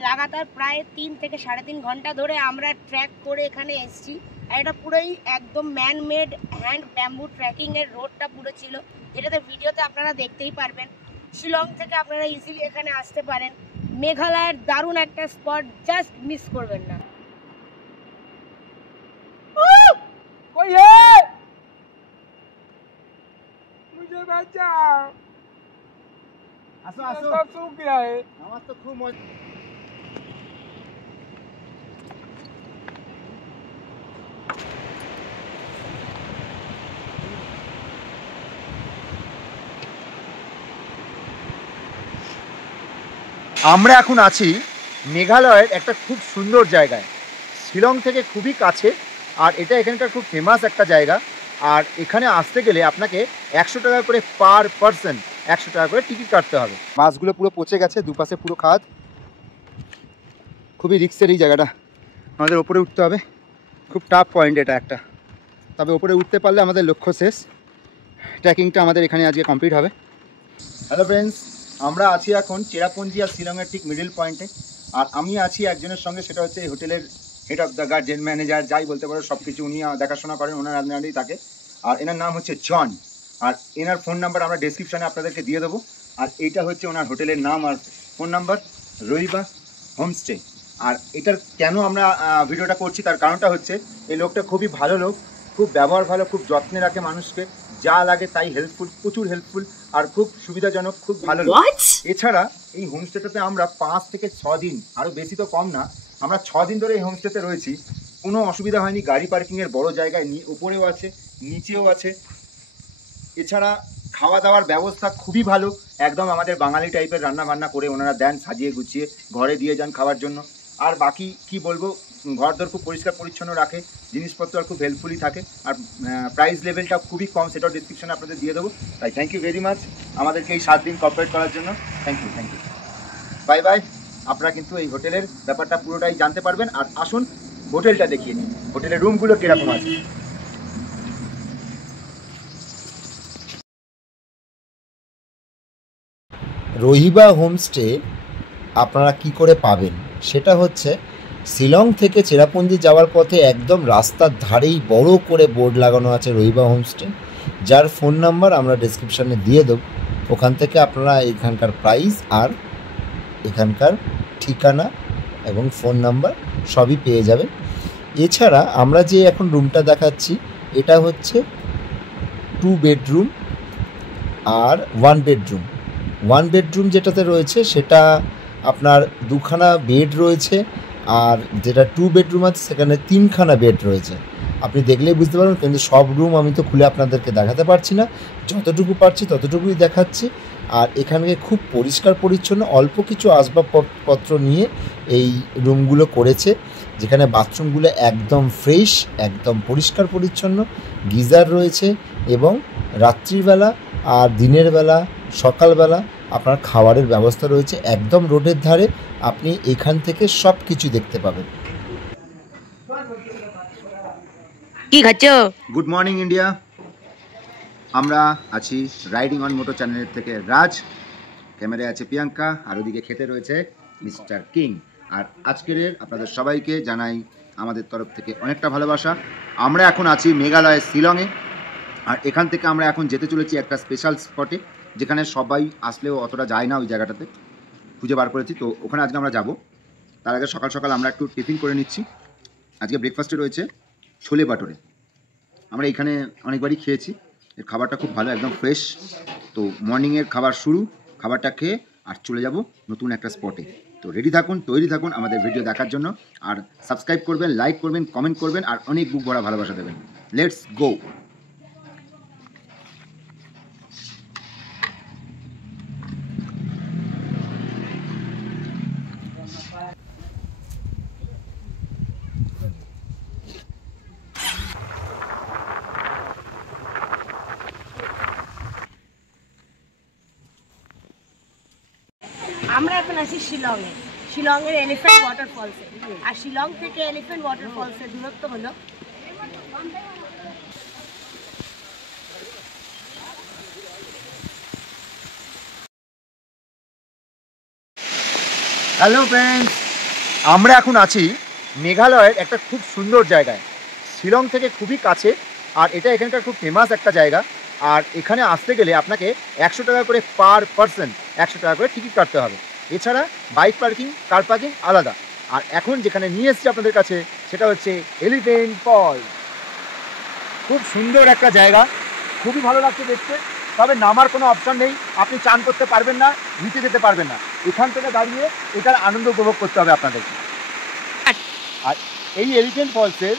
লাগাতার প্রায় 3 থেকে 3.5 ঘন্টা ধরে আমরা ট্র্যাক করে এখানে এসেছি। আর এটা পুরোই একদম man made hand bamboo trekking এর রোডটা পুরো ছিল, যেটাতে ভিডিওতে আপনারা দেখতেই পারবেন। শিলং থেকে আপনারা ইজিলি এখানে আসতে পারেন। মেঘালয়ের দারুণ একটা স্পট, জাস্ট মিস করবেন না। আমার তো খুব মজা। আমরা এখন আছি মেঘালয়ের একটা খুব সুন্দর জায়গায়, শিলং থেকে খুবই কাছে। আর এটা এখানকার খুব ফেমাস একটা জায়গা। আর এখানে আসতে গেলে আপনাকে 100 টাকা করে পার পারসন 100 টাকা করে টিকিট কাটতে হবে। মাছগুলো পুরো পচে গেছে, দুপাশে পুরো খাদ, খুবই রিস্কের এই জায়গাটা। আমাদের ওপরে উঠতে হবে, খুব টাফ পয়েন্ট এটা একটা। তবে ওপরে উঠতে পারলে আমাদের লক্ষ্য শেষ, ট্রেকিংটা আমাদের এখানে আজকে কমপ্লিট হবে। হ্যালো ফ্রেন্ডস, আমরা আছি এখন চেরাপুঞ্জি আর শিলংয়ের ঠিক মিডল পয়েন্টে। আর আমি আছি একজনের সঙ্গে, সেটা হচ্ছে এই হোটেলের head of the garden manager, যাই বলতে পারো সব কিছু উনি দেখাশোনা করেন, ওনার আন্ডারেই থাকে। আর এনার নাম হচ্ছে জন। আর এনার ফোন নাম্বার আমরা ডেসক্রিপশানে আপনাদেরকে দিয়ে দেবো। আর এইটা হচ্ছে ওনার হোটেলের নাম আর ফোন নাম্বার, রহিবা হোমস্টে। আর এটার কেন আমরা ভিডিওটা করছি তার কারণটা হচ্ছে এই লোকটা খুবই ভালো লোক, খুব ব্যবহার ভালো, খুব যত্নে রাখে মানুষকে, যা লাগে তাই হেল্পফুল, প্রচুর হেল্পফুল আর খুব সুবিধাজনক, খুব ভালো লোক। এছাড়া এই হোমস্টেটাতে আমরা 5 থেকে 6 দিন, আরও বেশি তো কম না, আমরা 6 দিন ধরে এই হোমস্টেতে রয়েছি। কোনো অসুবিধা হয়নি, গাড়ি পার্কিংয়ের বড় জায়গায় উপরেও আছে, নিচেও আছে। এছাড়া খাওয়া দাওয়ার ব্যবস্থা খুবই ভালো, একদম আমাদের বাঙালি টাইপের রান্না বান্না করে ওনারা দেন, সাজিয়ে গুছিয়ে ঘরে দিয়ে যান খাওয়ার জন্য। আর বাকি কি বলবো, ঘরদোর খুব পরিষ্কার পরিচ্ছন্ন রাখে, জিনিসপত্র আর খুব হেল্পফুলি থাকে। আর প্রাইস লেভেলটা খুবই কম, সেটাও ডিসক্রিপশনে আপনাদের দিয়ে দেবো। তাই থ্যাংক ইউ ভেরি মাচ আমাদেরকে এই 7 দিন কোঅপারেট করার জন্য। Thank you, thank you, bye bye. আপনারা কিন্তু এই হোটেলের ব্যাপারটা পুরোটাই জানতে পারবেন। আর আসুন হোটেলটা দেখিয়ে নিই, হোটেলের রুমগুলো কীরকম আছে। রহিবা হোমস্টে আপনারা কি করে পাবেন, সেটা হচ্ছে শিলং থেকে চেরাপুঞ্জি যাওয়ার পথে একদম রাস্তার ধারেই বড় করে বোর্ড লাগানো আছে রহিবা হোমস্টে, যার ফোন নাম্বার আমরা ডেসক্রিপশানে দিয়ে দেব। ওখান থেকে আপনারা এখানকার প্রাইস আর এখানকার ঠিকানা এবং ফোন নাম্বার সবই পেয়ে যাবেন। এছাড়া আমরা যে এখন রুমটা দেখাচ্ছি, এটা হচ্ছে 2 বেডরুম আর 1 বেডরুম। 1 বেডরুম যেটাতে রয়েছে সেটা আপনার 2খানা বেড রয়েছে, আর যেটা 2 বেডরুম আছে সেখানে 3খানা বেড রয়েছে। আপনি দেখলেই বুঝতে পারবেন, কিন্তু সব রুম আমি তো খুলে আপনাদেরকে দেখাতে পারছি না, যতটুকু পারছি ততটুকুই দেখাচ্ছি। আর এখানে খুব পরিষ্কার পরিচ্ছন্ন, অল্প কিছু আসবাবপত্র নিয়ে এই রুমগুলো করেছে, যেখানে বাথরুমগুলো একদম ফ্রেশ, একদম পরিষ্কার পরিচ্ছন্ন, গিজার রয়েছে এবং রাত্রিবেলা আর দিনের বেলা, সকালবেলা আপনার খাবারের ব্যবস্থা রয়েছে। একদম রোডের ধারে, আপনি এখান থেকে সব কিছু দেখতে পাবেন। কি খাচ্ছ? Good morning India. আমরা আছি রাইডিং অন মোটর চ্যানেলের থেকে রাজ, ক্যামেরায় আছে প্রিয়াঙ্কা, আর ওদিকে খেতে রয়েছে মিস্টার কিং। আর আজকের আপনাদের সবাইকে জানাই আমাদের তরফ থেকে অনেকটা ভালোবাসা। আমরা এখন আছি মেঘালয়ের শিলংয়ে। আর এখান থেকে আমরা এখন যেতে চলেছি একটা স্পেশাল স্পটে, যেখানে সবাই আসলেও অতটা যায় না, ওই জায়গাটাতে খুঁজে বার করেছি, তো ওখানে আজকে আমরা যাব। তার আগে সকাল সকাল আমরা একটু টিফিন করে নিচ্ছি। আজকে ব্রেকফাস্টে রয়েছে ছোলে বাটোরে। আমরা এখানে অনেকবারই খেয়েছি, এর খাবারটা খুব ভালো, একদম ফ্রেশ। তো মর্নিংয়ের খাবার শুরু, খাবারটা খেয়ে আর চলে যাব নতুন একটা স্পটে। তো রেডি থাকুন, তৈরি থাকুন আমাদের ভিডিও দেখার জন্য। আর সাবস্ক্রাইব করবেন, লাইক করবেন, কমেন্ট করবেন, আর অনেক বুক ভরা ভালোবাসা দেবেন। Let's go. আমরা এখন আছি শিলংয়ে, শিলংয়ের এলিফ্যান্ট ওয়াটারফলসে। আর শিলং থেকে এলিফ্যান্ট ওয়াটারফলসের দূরত্ব হলো হ্যালো ফ্রেন্ডস, আমরা এখন আছি মেঘালয়ের একটা খুব সুন্দর জায়গায়, শিলং থেকে খুবই কাছে। আর এটা এখানকার খুব ফেমাস একটা জায়গা। আর এখানে আসতে গেলে আপনাকে 100 টাকা করে পার পারসন 100 টাকা করে টিকিট কাটতে হবে। এছাড়া বাইক পার্কিং, কার পার্কিং আলাদা। আর এখন যেখানে নিয়ে এসেছি আপনাদের কাছে সেটা হচ্ছে এলিফ্যান্ট ফলস। খুব সুন্দর একটা জায়গা, খুবই ভালো লাগছে দেখতে। তবে নামার কোনো অপশন নেই, আপনি চান করতে পারবেন না, নিচে যেতে পারবেন না। এখান থেকে দাঁড়িয়ে এটার আনন্দ উপভোগ করতে হবে আপনাদেরকে। আর এই এলিফ্যান্ট ফলসের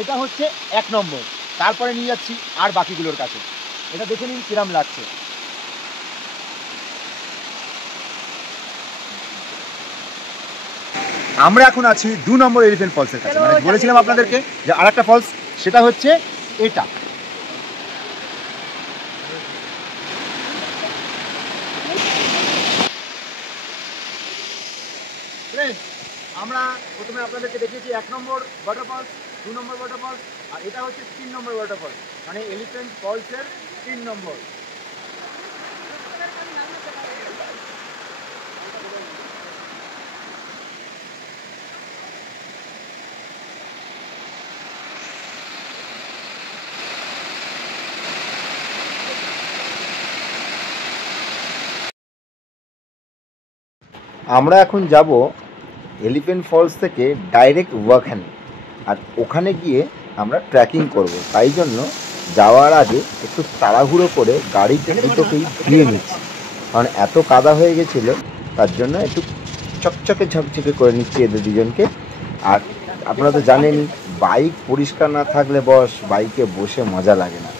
এটা হচ্ছে 1 নম্বর। তারপরে নিয়ে যাচ্ছি আর বাকিগুলোর কাছে। এটা দেখে নিন কিরম লাগছে। আমরা এখন আছি 2 নম্বর এলিফ্যান্ট ফলসের কাছে। মানে বলেছিলাম আপনাদেরকে যে আরেকটা ফলস, সেটা হচ্ছে এটা। আমরা প্রথমে আপনাদেরকে দেখিয়েছি 1 নম্বর ওয়াটারফলস, 2 নম্বর ওয়াটারফলস, আর এটা হচ্ছে 3 নম্বর ওয়াটারফলস, মানে এলিফ্যান্ট ফলসের 3 নম্বর। আমরা এখন যাব এলিফ্যান্ট ফলস থেকে ডাইরেক্ট ওয়াখানে, আর ওখানে গিয়ে আমরা ট্রেকিং করব। তাই জন্য যাওয়ার আগে একটু তাড়াহুড়ো করে গাড়িতে দুটোকেই ধুয়ে নিচ্ছি, কারণ এত কাদা হয়ে গেছিলো। তার জন্য একটু চকচকে ঝকঝকে করে নিচ্ছি এদের দুজনকে। আর আপনারা তো জানেনই, বাইক পরিষ্কার না থাকলে বাইকে বসে মজা লাগে না।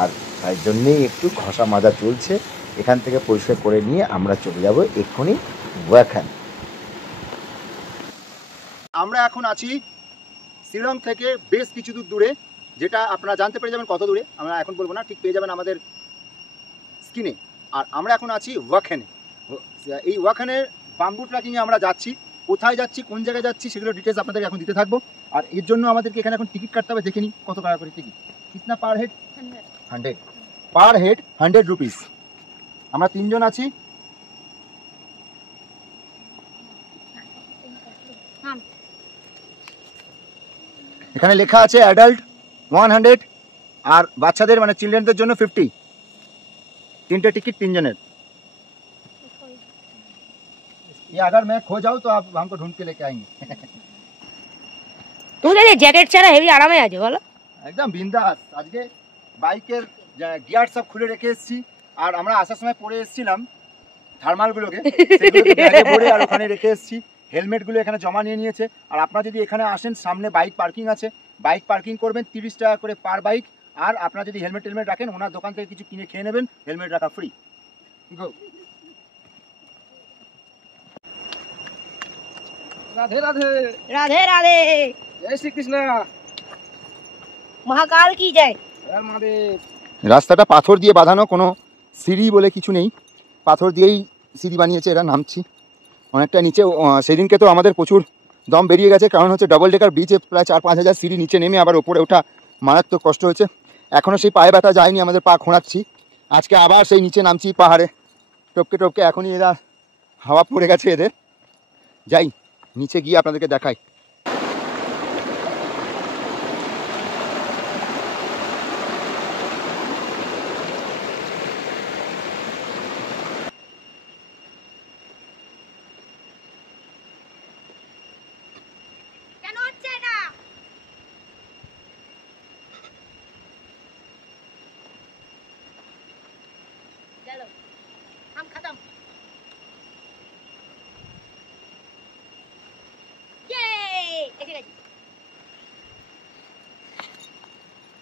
আর তাই জন্যেই একটু ঘষা মাজা চলছে। এখান থেকে পরিষ্কার করে নিয়ে আমরা চলে যাব এক্ষুনি ওয়াখানে। আমরা এখন আছি শিলং থেকে বেশ কিছু দূর দূরে, যেটা আপনারা জানতে পেরে যাবেন কত দূরে। আমরা এখন বলবো না, ঠিক পেয়ে যাবেন আমাদের স্ক্রিনে। আর আমরা এখন আছি ওয়াখানে। এই ওয়াখানের বাম্বু ট্রেকিংয়ে আমরা যাচ্ছি। কোথায় যাচ্ছি, কোন জায়গায় যাচ্ছি, সেগুলো ডিটেলস আপনাদেরকে এখন দিতে থাকবো। আর এর জন্য আমাদেরকে এখানে এখন টিকিট কাটতে হবে। দেখে নিই কত টাকা করে টিকিট। কিতনা per head? 100 per head, 100 rupees. আমরা 3 জন আছি। এখানে লেখা আছে অ্যাডাল্ট 100 আর বাচ্চাদের মানে চিলড্রেনদের জন্য 50। 3টে टिकट 3 জনের। ये अगर मैं खो जाऊँ तो आप हमको ढूंढ के लेके आएंगे। তুমি যে জ্যাকেট ছাড়া হেভি আরামে আছে বলো। একদম বিন্দাস। আজকে বাইকের গিয়ার সব খুলে রেখে এসেছি। আর আমরা আসার সময় পরে এসেছিলাম থার্মালগুলোকে, সেগুলোকে ব্যাগে ভরে আর ওখানে রেখে এসেছি। হেলমেটগুলো এখানে জমা নিয়ে নিয়েছে। আর আপনারা যদি এখানে আসেন, সামনে বাইক পার্কিং আছে, বাইক পার্কিং করবেন 30 টাকা করে পার বাইক। আর আপনারা যদি হেলমেট রাখেন, ওনার দোকান থেকে কিছু কিনে খেয়ে নেবেন, হেলমেট রাখা ফ্রি। গো। राधे राधे। রাধে রাধে। जय श्री कृष्ण। মহাকাল কি যায়। हर महादेव। রাস্তাটা পাথর দিয়ে বাঁধানো, কোনো সিঁড়ি বলে কিছু নেই। পাথর দিয়েই সিঁড়ি বানিয়েছে এরা। নামছি অনেকটা নিচে। সেদিনকে তো আমাদের প্রচুর দম বেরিয়ে গেছে, কারণ হচ্ছে ডবল ডেকার ব্রিজে প্রায় 4-5 হাজার সিঁড়ি নিচে নেমে আবার ওপরে ওঠা মারাত্মক কষ্ট হয়েছে। এখনও সেই পায়ে ব্যথা যায়নি, আমাদের পা খোঁড়াচ্ছি। আজকে আবার সেই নিচে নামছি পাহাড়ে টপকে টপকে। এখনই এরা হাওয়া পড়ে গেছে এদের। যাই নিচে গিয়ে আপনাদেরকে দেখাই। কেন হচ্ছে এটা? চলো हम खत्म। ये এসে গেছি।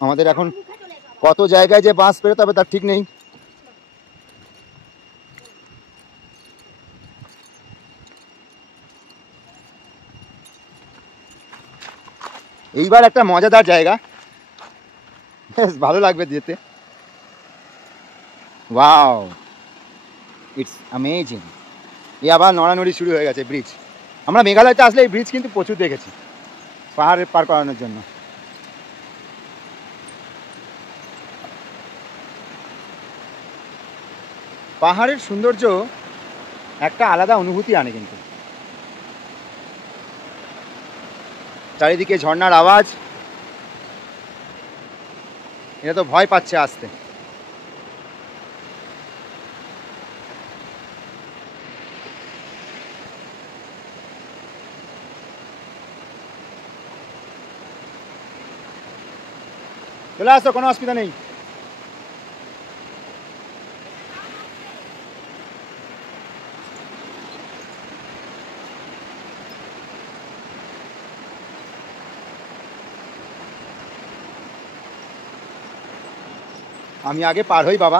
আমাদের এখন কত জায়গায় যে বাস পেরোতে হবে তার ঠিক নেই। এইবার একটা মজাদার জায়গা, বেশ ভালো লাগবে যেতে। Wow, it's amazing. এই আবার নড়ানড়ি শুরু হয়ে গেছে ব্রিজ। আমরা মেঘালয়তে আসলে এই ব্রিজ কিন্তু প্রচুর দেখেছি পাহাড়ে পার করানোর জন্য। পাহাড়ের সৌন্দর্য একটা আলাদা অনুভূতি আনে কিন্তু। চারিদিকে ঝর্ণার আওয়াজ। এটা তো ভয় পাচ্ছে আসতে। চলে আসো, কোনো অসুবিধা নেই। আমি আগে পার হই বাবা।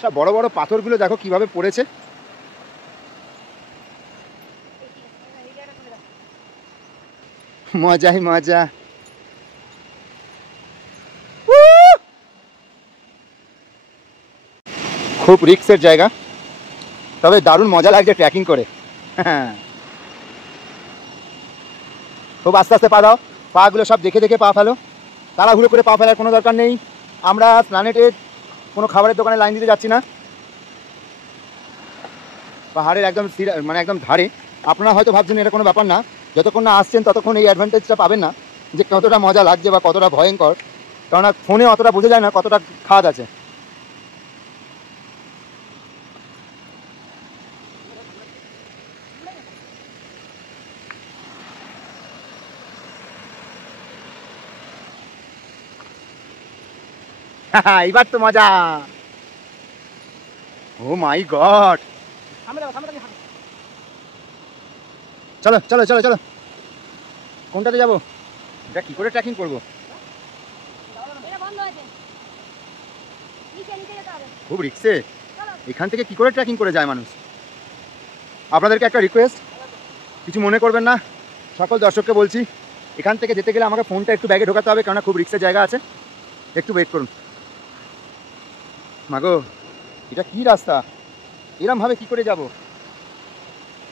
সব বড় বড় পাথরগুলো দেখো কিভাবে পড়েছে। মজাই মজা। খুব রিস্কের জায়গা, তবে দারুণ মজা লাগছে ট্রেকিং করে। খুব আস্তে আস্তে পা দাও, পাগুলো সব দেখে দেখে পা ফেলো, তাড়াহুড়ো করে পা ফেলার কোনো দরকার নেই। আমরা প্ল্যানেটের কোনো খাবারের দোকানে লাইন দিতে যাচ্ছি না, পাহাড়ের একদম মানে একদম ধারে। আপনারা হয়তো ভাবছেন এটা কোনো ব্যাপার না, যতক্ষণ না আসছেন ততক্ষণ এই অ্যাডভান্টেজটা পাবেন না যে কতটা মজা লাগছে বা কতটা ভয়ঙ্কর, কেননা ফোনে অতটা বোঝা যায় না কতটা খাদ আছে। এইবার তো মজা। ও মাই গড, চলো চলো চলো চলো। কোনটাতে যাবো? এটা কি করে ট্রেকিং করবো? খুব রিস্কে, এখান থেকে কি করে ট্রেকিং করে যায় মানুষ? আপনাদেরকে একটা রিকোয়েস্ট, কিছু মনে করবেন না, সকল দর্শককে বলছি, এখান থেকে যেতে গেলে আমাকে ফোনটা একটু ব্যাগে ঢোকাতে হবে, কেননা খুব রিস্কের জায়গা আছে। একটু ওয়েট করুন। মাগো, এটা কি রাস্তা? এরমভাবে কি করে যাব?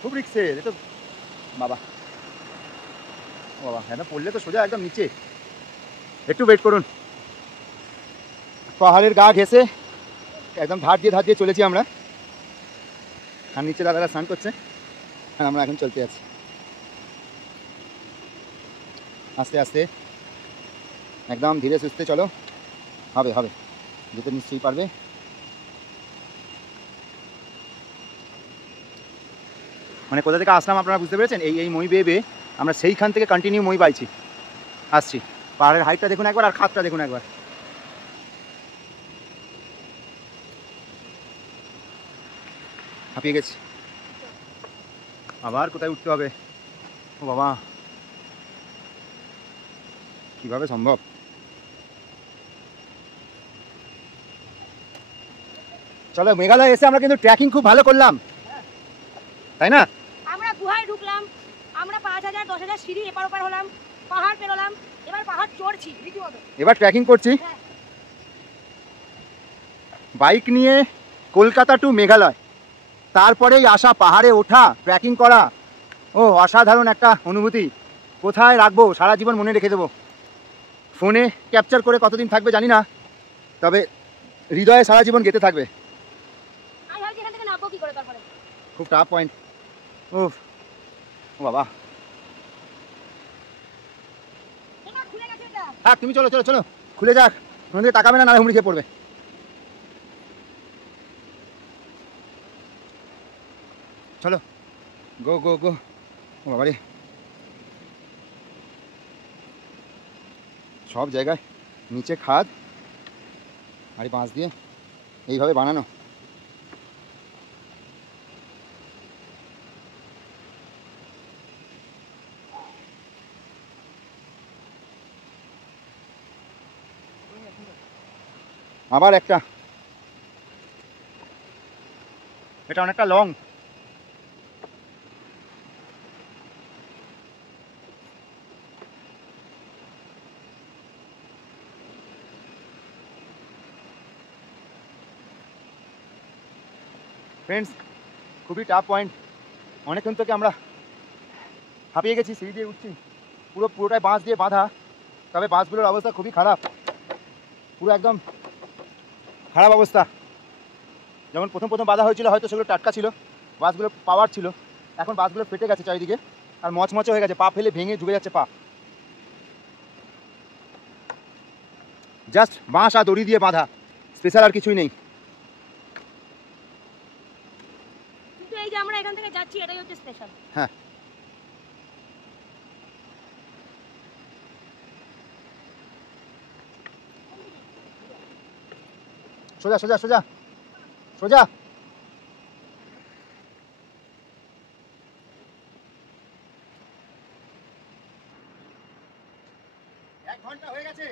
খুব রিস্কের। এটা বাবা বাবা, হ্যাঁ পড়লে তো সোজা একদম নিচে। একটু ওয়েট করুন। পাহাড়ের গা ঘেঁষে একদম ধার দিয়ে চলেছি আমরা, আর নিচে দাদারা স্নান করছে আর আমরা এখন চলতে আছি আস্তে আস্তে, একদম ধীরে সুস্থে। চলো, হবে হবে, যেতে নিশ্চয়ই পারবে। মানে কোথা থেকে আসলাম আপনারা বুঝতে পেরেছেন? এই মই বেয়ে বেয়ে আমরা সেইখান থেকে কন্টিনিউ মই পাইছি আসছি। পাহাড়ের হাইটটা দেখুন একবার, আর খাতটা দেখুন একবার। হাঁপিয়ে গেছি, আবার কোথায় উঠতে হবে? ও বাবা, কিভাবে সম্ভব? চলো, মেঘালয় এসে আমরা কিন্তু ট্রেকিং খুব ভালো করলাম, তাই না? আমরা গুহায় ঢুকলাম, আমরা 5000 10,000 সিঁড়ি এপার ওপার হলাম, পাহাড় পেরোলাম, এবার পাহাড় চড়ছি রীতিমতো। এবার ট্রেকিং করছি বাইক নিয়ে কলকাতা টু মেঘালয়, তারপরেই আসা পাহাড়ে ওঠা, ট্রেকিং করা। ও অসাধারণ একটা অনুভূতি। কোথায় রাখবো, সারা জীবন মনে রেখে দেবো। ফোনে ক্যাপচার করে কতদিন থাকবে জানি না, তবে হৃদয়ে সারা জীবন গেঁথে থাকবে। আমি ভাবছি এখান থেকে নামবো কি করে তারপরে। খুব টাফ পয়েন্ট। ও বাবা, এবার খুলে গেছে এটা। হ্যাঁ তুমি চলো চলো চলো, খুলে যাক। কোনো দিকে তাকাবে না, নাহলে হুমড়ি খেয়ে পড়বে। চলো, গো গো গো। ও বাবা রে, সব জায়গায় নিচে খাদ, আর বাঁশ দিয়ে এইভাবে বানানো। আবার একটা, এটা অনেকটা লং। ফ্রেন্ডস, খুবই টাফ পয়েন্ট। অনেকক্ষণ থেকে আমরা হাঁপিয়ে গেছি, সিঁড়ি দিয়ে উঠছি, পুরোটাই বাঁশ দিয়ে বাঁধা, তবে বাঁশগুলোর অবস্থা খুবই খারাপ, পুরো একদম খারাপ অবস্থা। যেমন প্রথম প্রথম বাঁধা হয়েছিল হয়তো সেগুলো টাটকা ছিল, বাঁশগুলো পাওয়ার ছিল, এখন বাঁশগুলো ফেটে গেছে চারিদিকে আর মচমচে হয়ে গেছে, পা ফেলে ভেঙে ঢুকে যাচ্ছে পা। জাস্ট বাঁশ আর দড়ি দিয়ে বাঁধা, স্পেশাল আর কিছুই নেই। কিন্তু এই যে আমরা এখান থেকে যাচ্ছি এটাই হচ্ছে স্পেশাল। হ্যাঁ, সোজা সোজা সোজা সোজা। 1 ঘন্টা হয়ে গেছে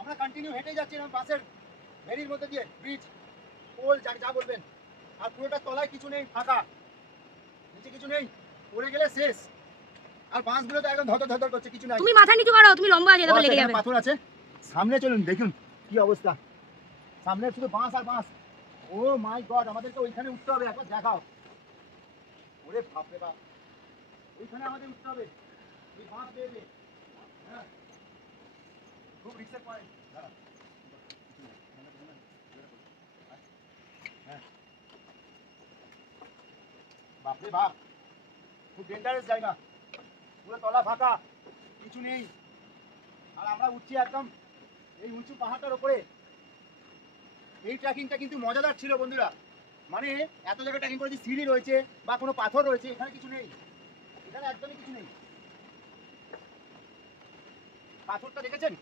আমরা কন্টিনিউ হেঁটে যাচ্ছি এরকম বাসের ভেরির মধ্যে দিয়ে, ব্রিজ পোল যা বলবেন, আর পুরোটা তলায় কিছু নেই, ফাঁকা, নিচে কিছু নেই, পড়ে গেলে শেষ। আর বাঁশগুলো তো একদম ধর ধর করছে, কিছু নাই। তুমি মাথা নিচু করো, তুমি লম্বা আছে তবে লেগে যাবে। পাথর আছে সামনে, চলুন দেখুন কি অবস্থা, সামনে শুধু বাঁশ আর বাঁশ। ও মাই গড, আমাদেরকে ওইখানে উঠতে হবে, একবার দেখাও। ওরে বাপ রে বাপ, ওইখানে আমাদের উঠতে হবে, এই বাঁশ বেয়ে। হ্যাঁ, খুব রিস্কের পয়েন্ট। হ্যাঁ, বাপরে বাপ, খুব ডেঞ্জারাস জায়গা, পুরো তলা ফাঁকা, কিছু নেই। আর আমরা উঠছি একদম এই উঁচু পাহাড়টার উপরে। এই ট্রেকিংটা কিন্তু মজাদার ছিল বন্ধুরা, মানে এত জায়গায় ট্রেকিং করেছি, সিঁড়ি রয়েছে বা কোনো পাথর রয়েছে, এখানে কিছু নেই, এখানে একদমই কিছু নেই। পাথরটা দেখেছেন,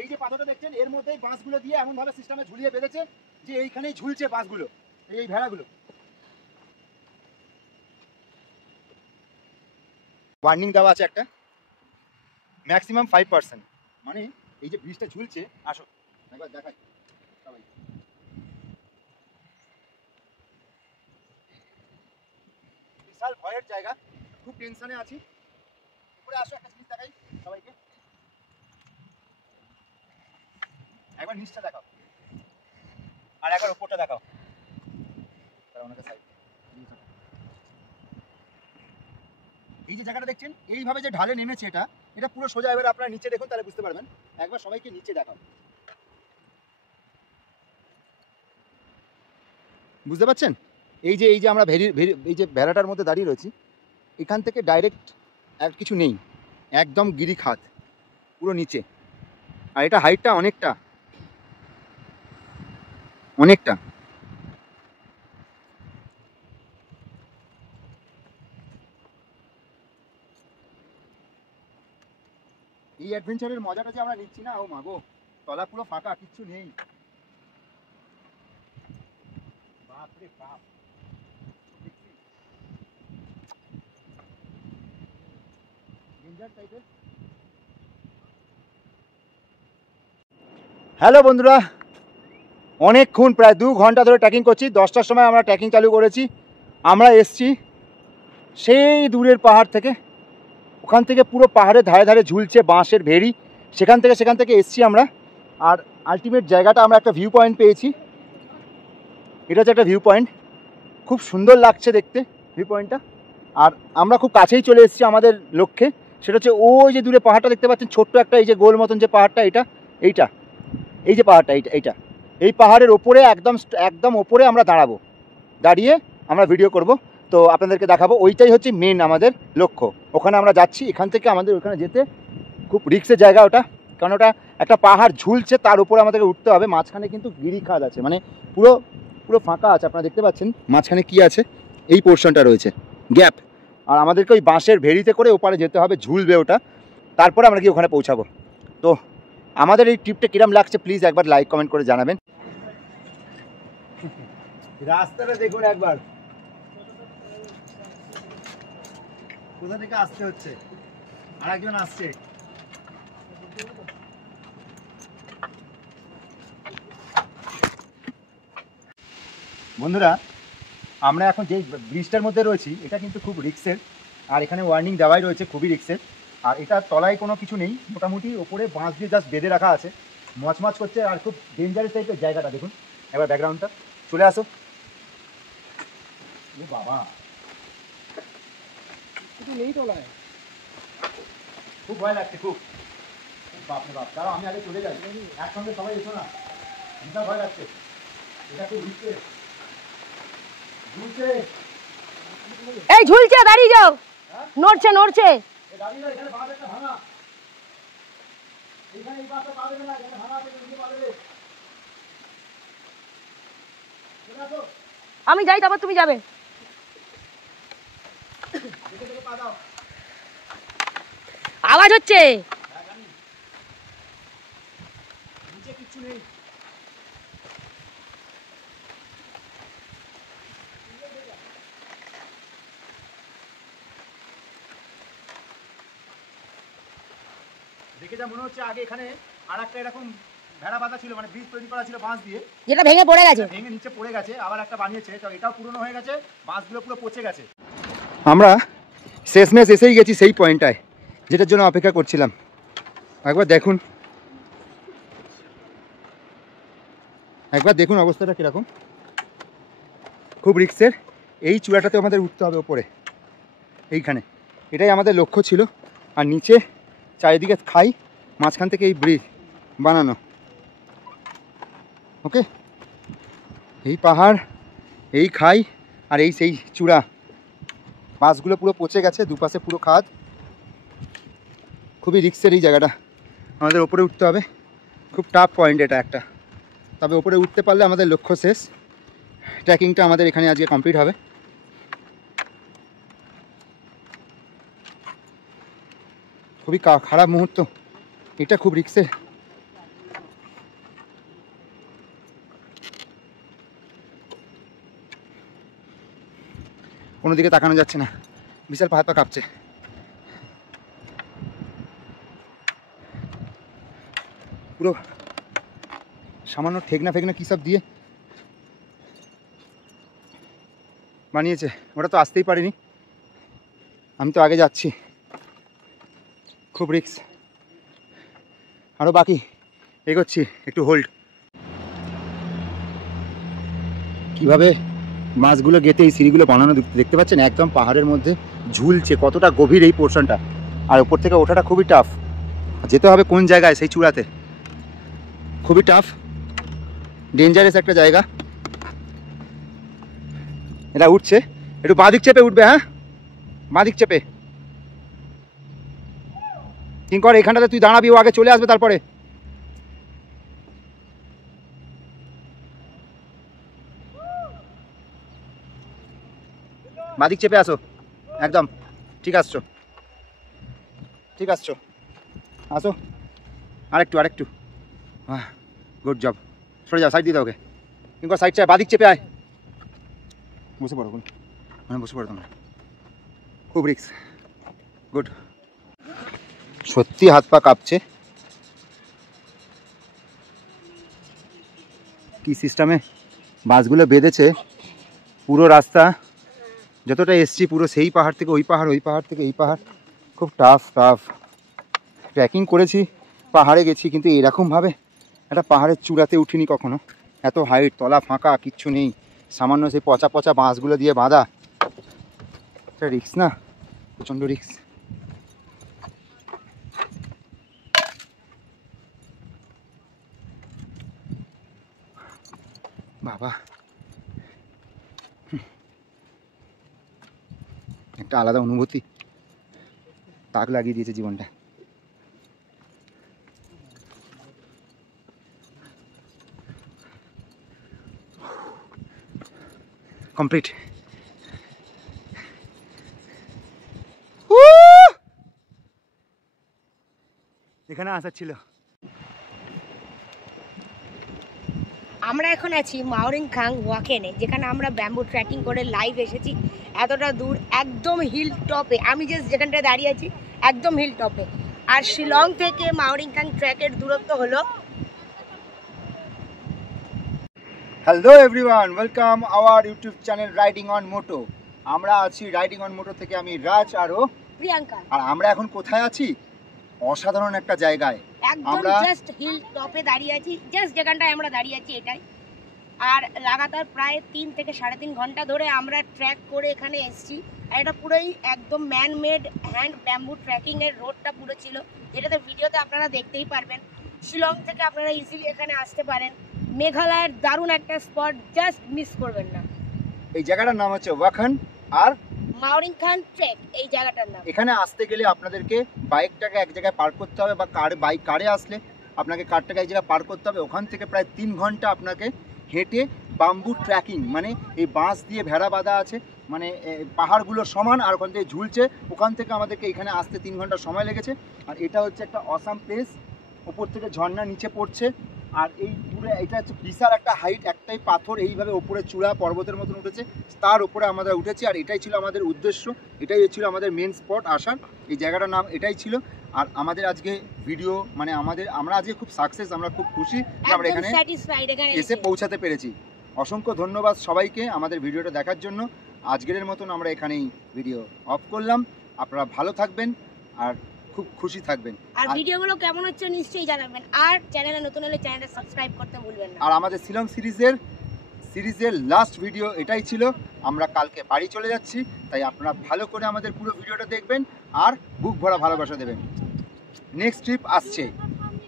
এই যে পাথরটা দেখছেন এর মধ্যেই বাঁশগুলো দিয়ে এমন ভাবে সিস্টেমে ঝুলিয়ে বেঁধেছে যে এইখানেই ঝুলছে বাঁশগুলো, এই ভেড়াগুলো। ওয়ার্নিং দেওয়া আছে একটা, ম্যাক্সিমাম 5%, মানে এই যে ব্রিজটা ঝুলছে, আসো একবার দেখাই সবাই। বিশাল ভয়ের জায়গা, খুব টেনশনে আছি। উপরে আসো, একটা জিনিস দেখাই সবাইকে, একবার নিচটা দেখাও আর একবার উপরটা দেখাও। এই যে জায়গাটা দেখছেন এইভাবে যে ঢালে নেমেছে, এটা পুরো সোজা। এবার আপনারা নিচে দেখুন, তাহলে বুঝতে পারবেন। একবার সবাইকে নিচে দেখাও, বুঝতে পারছেন? এই যে আমরা এই যে ভেড়াটার মধ্যে দাঁড়িয়ে রয়েছি, এখান থেকে ডাইরেক্ট আর কিছু নেই, একদম গিরিখাত পুরো নিচে। আর এটা হাইটটা অনেকটা অনেকটা। এই অ্যাডভেঞ্চারের মজাটা যে আমরা নিচ্ছি না, ও মাগো, তলা পুরো ফাঁকা, কিচ্ছু নেই। বাপরে বাপ, ডেঞ্জার টাইপের। হ্যালো বন্ধুরা, অনেকক্ষণ প্রায় 2 ঘন্টা ধরে ট্রেকিং করছি। 10টার সময় আমরা ট্রেকিং চালু করেছি। আমরা এসছি সেই দূরের পাহাড় থেকে, ওখান থেকে পুরো পাহাড়ের ধারে ধারে ঝুলছে বাঁশের ভেড়ি, সেখান থেকে এসছি আমরা। আর আলটিমেট জায়গাটা আমরা একটা ভিউ পয়েন্ট পেয়েছি, এটা হচ্ছে একটা ভিউ পয়েন্ট, খুব সুন্দর লাগছে দেখতে ভিউ পয়েন্টটা। আর আমরা খুব কাছেই চলে এসেছি আমাদের লক্ষ্যে, সেটা হচ্ছে ওই যে দূরে পাহাড়টা দেখতে পাচ্ছেন, ছোট্ট একটা, এই যে গোল মতন যে পাহাড়টা, এই যে পাহাড়টা, এই পাহাড়ের ওপরে একদম ওপরে আমরা দাঁড়িয়ে আমরা ভিডিও করব। তো আপনাদেরকে দেখাবো, ওইটাই হচ্ছে মেন আমাদের লক্ষ্য। ওখানে আমরা যাচ্ছি, এখান থেকে আমাদের ওখানে যেতে খুব রিস্কের জায়গা ওটা, কারণ ওটা একটা পাহাড় ঝুলছে, তার উপরে আমাদেরকে উঠতে হবে। মাঝখানে কিন্তু গিরিখাত আছে, মানে পুরো ফাঁকা আছে। আপনারা দেখতে পাচ্ছেন মাঝখানে কি আছে, এই পোর্শনটা রয়েছে গ্যাপ। আর আমাদেরকে ওই বাঁশের ভেড়িতে করে ওপারে যেতে হবে, ঝুলবে ওটা, তারপরে আমরা কি ওখানে পৌঁছাবো। তো আমাদের এই ট্রিপটা কিরম লাগছে প্লিজ একবার লাইক কমেন্ট করে জানাবেন। রাস্তাটা দেখুন একবার, কোথা থেকে আসতে হচ্ছে, আর একজন আসছে। বন্ধুরা, আমরা এখন যে ব্রিজটার মধ্যে রয়েছি, এটা কিন্তু খুব রিস্কের, আর এখানে ওয়ার্নিং দেওয়াই রয়েছে, খুবই রিস্কের। আর এটা তলায় কোনো কিছু নেই, মোটামুটি ওপরে বাঁশ দিয়ে জাস্ট বেঁধে রাখা আছে, মচমচ করছে। আর খুব ডেঞ্জারাস টাইপের জায়গাটা দেখুন একবার, ব্যাকগ্রাউন্ডটা চলে আসো। ও বাবা, কিছু নেই তোলায়, খুব ভয় লাগছে, খুব বাপরে বাপ। তারা আমি আগে চলে যাই, একসঙ্গে সবাই এসো না, বিশাল ভয় লাগছে, এটা খুব রিস্কের। এই ঝুলছে, দাঁড়িয়ে যাও। নড়ছে নড়ছে। আমি যাই, তারপর তুমি যাবে। আওয়াজ হচ্ছে। দেখে যা মনে হচ্ছে আগে এখানে আরেকটা এরকম ভেড়া বাঁধা ছিল, মানে ব্রিজ তৈরি করা ছিল বাঁশ দিয়ে, যেটা ভেঙে পড়ে গেছে। ভেঙে নিচে পড়ে গেছে, আবার একটা বানিয়েছে, তো এটাও পুরনো হয়ে গেছে, বাঁশগুলো পুরো পচে গেছে। আমরা শেষমেশ এসেই গেছি সেই পয়েন্টটায় যেটার জন্য অপেক্ষা করছিলাম। একবার দেখুন, একবার দেখুন অবস্থাটা কীরকম, খুব রিস্কের। এই চূড়াটাতে আমাদের উঠতে হবে ওপরে, এইখানে, এটাই আমাদের লক্ষ্য ছিল। আর নিচে চারিদিকে খাই, মাঝখান থেকে এই ব্রিজ বানানো। ওকে, এই পাহাড়, এই খাই, আর এই সেই চূড়া, বাঁশগুলো পুরো পচে গেছে, দুপাশে পুরো খাদ, খুবই রিস্কের এই জায়গাটা। আমাদের ওপরে উঠতে হবে, খুব টাফ পয়েন্ট এটা একটা, তবে ওপরে উঠতে পারলে আমাদের লক্ষ্য শেষ। ট্রেকিংটা আমাদের এখানে আজকে কমপ্লিট হবে। খুবই খারাপ মুহূর্ত এটা, খুব রিস্কের। কোনো দিকে তাকানো যাচ্ছে না, বিশাল পা হাত পা কাঁপছে। পুরো সামান্য ঠেকনা ফেকনা কী সব দিয়ে বানিয়েছে, ওটা তো আসতেই পারিনি, আমি তো আগে যাচ্ছি, খুব রিস্ক। আরও বাকি এগোচ্ছি, একটু হোল্ড। কীভাবে মাছগুলো গেঁথে এই সিঁড়িগুলো বানানো দেখতে পাচ্ছেন, একদম পাহাড়ের মধ্যে ঝুলছে, কতটা গভীর এই পোর্শনটা, আর ওপর থেকে ওঠাটা খুবই টাফ। যেতে হবে কোন জায়গায়, সেই চূড়াতে, খুবই টাফ, ডেঞ্জারাস একটা জায়গা। এটা উঠছে, একটু বাঁদিক চেপে উঠবে, হ্যাঁ বাঁদিক চেপে। কিঙ্কর এখানটাতে তুই দাঁড়াবি, ও আগে চলে আসবে তারপরে। বাঁদিক চেপে আসো, একদম ঠিক আসছো, ঠিক আসছো, আসো, আরেকটু আরেকটু, হ্যাঁ গুড জব। সরে যাও, সাইড দিয়ে দাও ওকে। কিঙ্কর সাইড চাই, বাঁদিক চেপে আয়, বসে পড়ো, মানে বসে পড়ো তোমরা, খুব রিস্ক। গুড, সত্যি হাত পা কাঁপছে। কি সিস্টেমে বাসগুলো বেঁধেছে, পুরো রাস্তা যতটা এসছি পুরো সেই পাহাড় থেকে ওই পাহাড়, ওই পাহাড় থেকে এই পাহাড়, খুব টাফ টাফ। ট্রেকিং করেছি, পাহাড়ে গেছি, কিন্তু এরকমভাবে একটা পাহাড়ের চূড়াতে উঠিনি কখনো। এত হাইট, তলা ফাঁকা, কিচ্ছু নেই, সামান্য সেই পচা পচা বাঁশগুলো দিয়ে বাঁধা। এটা রিস্ক না, প্রচণ্ড রিস্ক। বাবা, একটা আলাদা অনুভূতি, তাক লাগিয়ে দিয়েছে জীবনটা। কমপ্লিট। এখানে আসার ছিল। আমরা এখন আছি মাওরিংখাং ওয়াকেনে, যেখানে আমরা ব্যাম্বু ট্রেকিং করে লাইভ এসেছি এতটা দূর, একদম হিল টপে। আমি জাস্ট যেখানটায় দাঁড়িয়ে আছি একদম হিল টপে। আর শিলং থেকে মাওরিংখাং ট্র্যাকের দূরত্ব হলো। Hello everyone, welcome our YouTube channel riding on moto. আমরা আছি রাইডিং অন মোটো থেকে, আমি রাজ আরও প্রিয়াঙ্কা। আর আমরা এখন কোথায় আছি? অসাধারণ একটা জায়গায়, একদম জাস্ট হিল টপে দাঁড়িয়ে আছি, জাস্ট যেখানটায় আমরা দাঁড়িয়ে আছি এটাই। আর লাগাতার প্রায় 3 থেকে 3.5 ঘন্টা ধরে আমরা ট্র্যাক করে এখানে এসেছি। আর এটা পুরোই একদম man made hand bamboo trekking এর রোডটা পুরো ছিল, যেটাতে ভিডিওতে আপনারা দেখতেই পারবেন। শিলং থেকে আপনারা ইজিলি এখানে আসতে পারেন। মেঘালয়ের দারুণ একটা স্পট, জাস্ট মিস করবেন না। এই জায়গাটার নাম হচ্ছে ওয়াখান আর মাউরিং খান ট্রেক এই জায়গাটার নাম। এখানে আসতে গেলে আপনাদেরকে বাইকটাকে এক জায়গায় পার্ক করতে হবে, বা কারে আসলে আপনাকে কারটাকে এক জায়গায় পার্ক করতে হবে। ওখান থেকে প্রায় 3 ঘন্টা আপনাকে হেঁটে বাম্বু ট্র্যাকিং, মানে এই বাঁশ দিয়ে ভেড়া বাঁধা আছে, মানে পাহাড়গুলো সমান আর ওখান থেকে ঝুলছে, ওখান থেকে আমাদেরকে এখানে আসতে 3 ঘন্টা সময় লেগেছে। আর এটা হচ্ছে একটা অসাম প্লেস, ওপর থেকে ঝর্ণা নিচে পড়ছে, আর এই পুরো এটা হচ্ছে বিশাল একটা হাইট, একটাই পাথর এইভাবে ওপরে চূড়া পর্বতের মতন উঠেছে, তার উপরে আমরা উঠেছি। আর এটাই ছিল আমাদের উদ্দেশ্য, এটাই ছিল আমাদের মেন স্পট আসার, এই জায়গাটার নাম এটাই ছিল। আর আমাদের আজকে ভিডিও মানে আমরা আজকে খুব সাকসেস, আমরা খুব খুশি যে আমরা এখানে এসে পৌঁছাতে পেরেছি। অসংখ্য ধন্যবাদ সবাইকে আমাদের ভিডিওটা দেখার জন্য। আজকের মতন আমরা এখানেই ভিডিও অফ করলাম। আপনারা ভালো থাকবেন আর খুব খুশি থাকবেন। আর ভিডিওগুলো কেমন হচ্ছে নিশ্চয়ই জানাবেন, আর চ্যানেলে নতুন হলে চ্যানেলটা সাবস্ক্রাইব করতে ভুলবেন না। আর আমাদের শিলং সিরিজের লাস্ট ভিডিও এটাই ছিল। আমরা কালকে বাড়ি চলে যাচ্ছি, তাই আপনারা ভালো করে আমাদের পুরো ভিডিওটা দেখবেন আর বুক ভরা ভালোবাসা দেবেন। নেক্সট ট্রিপ আসছে,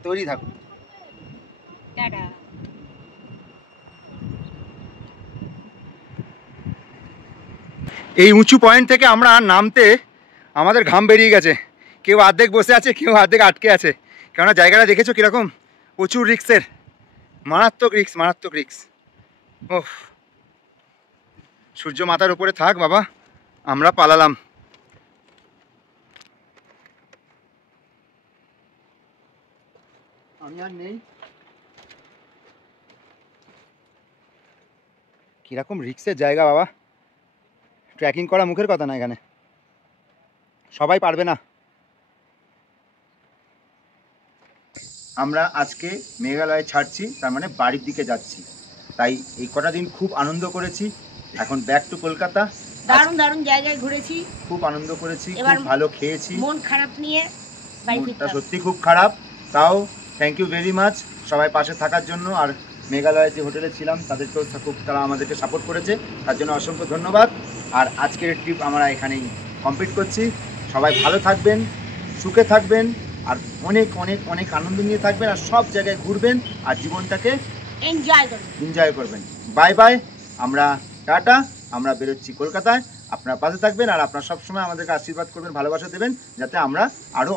তৈরি থাকুন। টাটা। এই উঁচু পয়েন্ট থেকে আমরা নামতে আমাদের ঘাম বেরিয়ে গেছে, কেউ অর্ধেক বসে আছে, কেউ অর্ধেক আটকে আছে। কেননা জায়গাটা দেখেছো কীরকম, প্রচুর রিক্সের, মারাত্মক রিক্স। ওহ, সূর্য মাথার উপরে থাক বাবা, আমরা পালালাম। আমি আর নেই। কিরকম রিক্সের জায়গা বাবা, ট্রেকিং করা মুখের কথা না, এখানে সবাই পারবে না। আমরা আজকে মেঘালয় ছাড়ছি, তার মানে বাড়ির দিকে যাচ্ছি, তাই এই কটা দিন খুব আনন্দ করেছি। এখন ব্যাক টু কলকাতা। দারুণ জায়গায় ঘুরেছি, খুব আনন্দ করেছি, খুব ভালো খেয়েছি। মন খারাপ নিয়ে বাড়ি ফিরতে সত্যি খুব খারাপ, তাও থ্যাংক ইউ ভেরি মাচ সবাই পাশে থাকার জন্য। আর মেঘালয়ে যে হোটেলে ছিলাম তাদেরকেও তারা আমাদেরকে সাপোর্ট করেছে, তার জন্য অসংখ্য ধন্যবাদ। আর আজকের ট্রিপ আমরা এখানেই কমপ্লিট করছি। সবাই ভালো থাকবেন, সুখে থাকবেন, আর অনেক আনন্দ নিয়ে থাকবেন, আর সব জায়গায় ঘুরবেন আর জীবনটাকে এনজয় করবেন। বাই বাই, আমরা টাটা, আমরা বেরোচ্ছি কলকাতায়। আপনারা পাশে থাকবেন আর আপনারা সবসময় আমাদেরকে আশীর্বাদ করবেন, ভালোবাসা দেবেন, যাতে আমরা আরও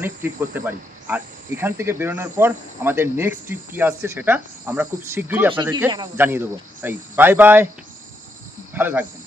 অনেক ট্রিপ করতে পারি। আর এখান থেকে বেরোনোর পর আমাদের নেক্সট ট্রিপ কী আসছে সেটা আমরা খুব শিগগিরই আপনাদেরকে জানিয়ে দেবো। তাই বাই বাই, ভালো থাকবেন।